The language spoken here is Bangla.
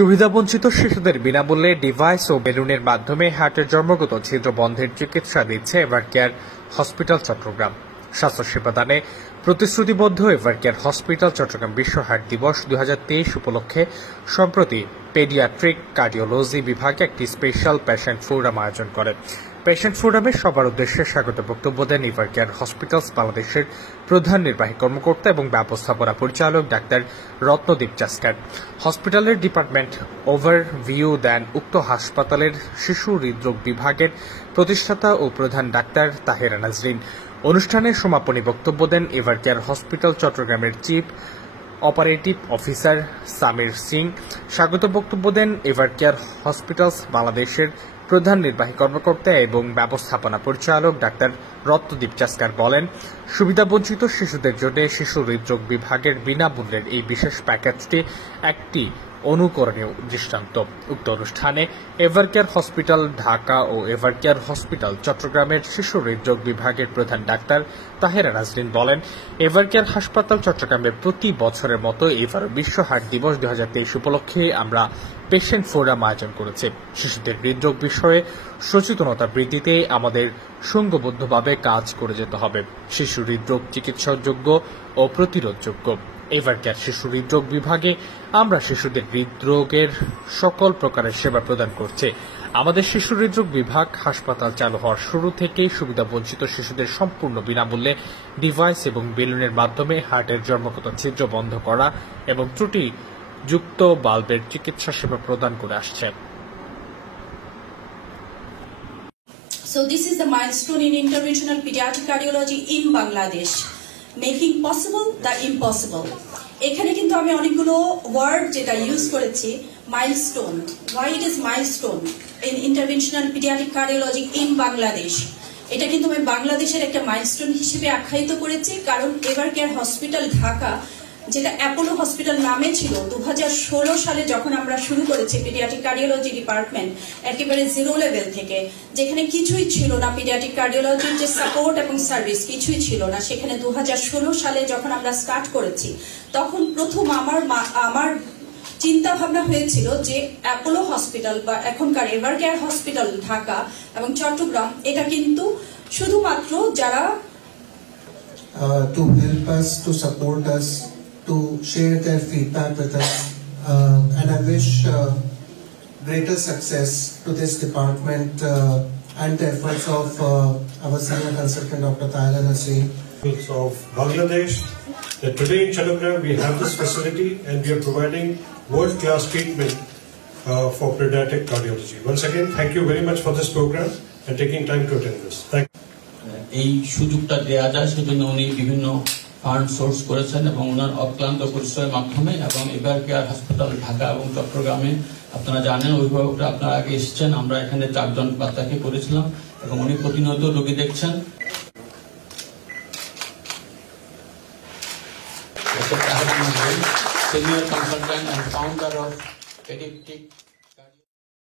সুবিধাবঞ্চিত শিশুদের বিনামূল্যে ডিভাইস ও বেলুনের মাধ্যমে হার্টের জন্মগত ছিদ্র বন্ধের চিকিৎসা দিচ্ছে এভারকেয়ার হসপিটাল চট্টগ্রাম। স্বাস্থ্যসেবা দানে প্রতিশ্রুতিবদ্ধ এভারকেয়ার হসপিটাল চট্টগ্রাম বিশ্ব হার্ট দিবস 2023 উপলক্ষে সম্প্রতি পেডিয়াট্রিক কার্ডিওলজি বিভাগে একটি স্পেশাল পেশেন্ট ফোরাম আয়োজন করে। পেশেন্ট ফোরামে সবার উদ্দেশ্যে স্বাগত বক্তব্য দেন এভারকেয়ার হসপিটালস বাংলাদেশের প্রধান নির্বাহী কর্মকর্তা এবং ব্যবস্থাপনা পরিচালক ডাক্তার রত্নদীপ জাস্কার। হসপিটালের ডিপার্টমেন্ট ওভারভিউ দেন উক্ত হাসপাতালের শিশু হৃদরোগ বিভাগের প্রতিষ্ঠাতা ও প্রধান ডাক্তার তাহেরা নাজরিন। অনুষ্ঠানে সমাপনী বক্তব্য দেন এভারকেয়ার হসপিটাল চট্টগ্রামের chief operative officer Samir Singh. স্বাগত বক্তব্য দেন এভারকেয়ার হসপিটালস বাংলাদেশের প্রধান নির্বাহী কর্মকর্তা এবং ব্যবস্থাপনা পরিচালক ডাক্তার রত্নদীপ জাস্কার বলেন, সুবিধাবঞ্চিত শিশুদের জন্য শিশু হৃদরোগ বিভাগের বিনামূল্যের এই বিশেষ প্যাকেজটি একটি অনুকরণীয় দৃষ্টান্ত। উক্ত অনুষ্ঠানে এভারকেয়ার হসপিটাল ঢাকা ও এভারকেয়ার হসপিটাল চট্টগ্রামের শিশু হৃদরোগ বিভাগের প্রধান ডাক্তার তাহেরা নাজরিন বলেন, এভারকেয়ার হাসপাতাল চট্টগ্রামে প্রতি বছরের মতো এবার বিশ্ব হার্ট দিবস 2023 উপলক্ষে আমরা পেশেন্ট ফোরাম আয়োজন করেছে। শিশুদের হৃদরোগ বিষয়ে সচেতনতা বৃদ্ধিতে আমাদের সংঘবদ্ধভাবে কাজ করে যেতে হবে। শিশু হৃদরোগ চিকিৎসাযোগ্য ও প্রতিরোধযোগ্য। এভারকেয়ার শিশু হৃদরোগ বিভাগে আমরা শিশুদের হৃদরোগের সকল প্রকারের সেবা প্রদান করছে। আমাদের শিশু হৃদরোগ বিভাগ হাসপাতাল চালু হওয়ার শুরু থেকেই সুবিধাবঞ্চিত শিশুদের সম্পূর্ণ বিনামূল্যে ডিভাইস এবং বেলুনের মাধ্যমে হার্টের জন্মগত ছিদ্র বন্ধ করা এবং ত্রুটিযুক্ত বাল্বের চিকিৎসা সেবা প্রদান করে আসছে। So this is the milestone in interventional pediatric cardiology in Bangladesh, making possible the impossible. এখানে কিন্তু আমি অনেকগুলো ওয়ার্ড যেটা ইউজ করেছি, milestone. Why it is milestone in interventional pediatric cardiology in Bangladesh? এটা কিন্তু আমি বাংলাদেশের একটা মাইলস্টোন হিসেবে আখ্যায়িত করেছি, কারণ এভারকেয়ার হসপিটাল ঢাকা, যেটা অ্যাপোলো হসপিটাল নামে ছিল, 2016 সালে যখন আমরা শুরু করেছি পিডিয়াট্রিক কার্ডিওলজি ডিপার্টমেন্ট একেবারে জিরো লেভেল থেকে, যেখানে কিছুই ছিল না, পিডিয়াট্রিক কার্ডিওলজির যে সাপোর্ট এবং সার্ভিস কিছুই ছিল না, সেখানে 2016 সালে যখন আমরা স্টার্ট করেছি, তখন প্রথম আমার চিন্তা ভাবনা হয়েছিল যে অ্যাপোলো হসপিটাল বা এখনকার এভারকেয়ার হসপিটাল ঢাকা এবং চট্টগ্রাম, এটা কিন্তু শুধুমাত্র যারা to help us, to support us, to share their feedback with us, and I wish greater success to this department and the efforts of our senior consultant Dr. Tahera Nassreen of Bangladesh. That today in Chattogram we have this facility and we are providing world-class treatment for pediatric cardiology. Once again, thank you very much for this program and taking time to attend this. Thank you. এই সুযোগটা দেওয়া যায় সেজন্য উনি বিভিন্ন ফান্ড সোর্স করেছেন এবং ওনার অক্লান্ত পরিশ্রমের মাধ্যমে, এবং এভারকেয়ার হাসপাতাল ঢাকা এবং চট্টগ্রামে আপনারা জানেন অভিভাবকরা আপনারা আগে এসেছেন, আমরা এখানে 4 জন বাচ্চাকে করেছিলাম এবং উনি প্রতিনিয়ত রোগী দেখছেন। Senior consultant and founder of paediatric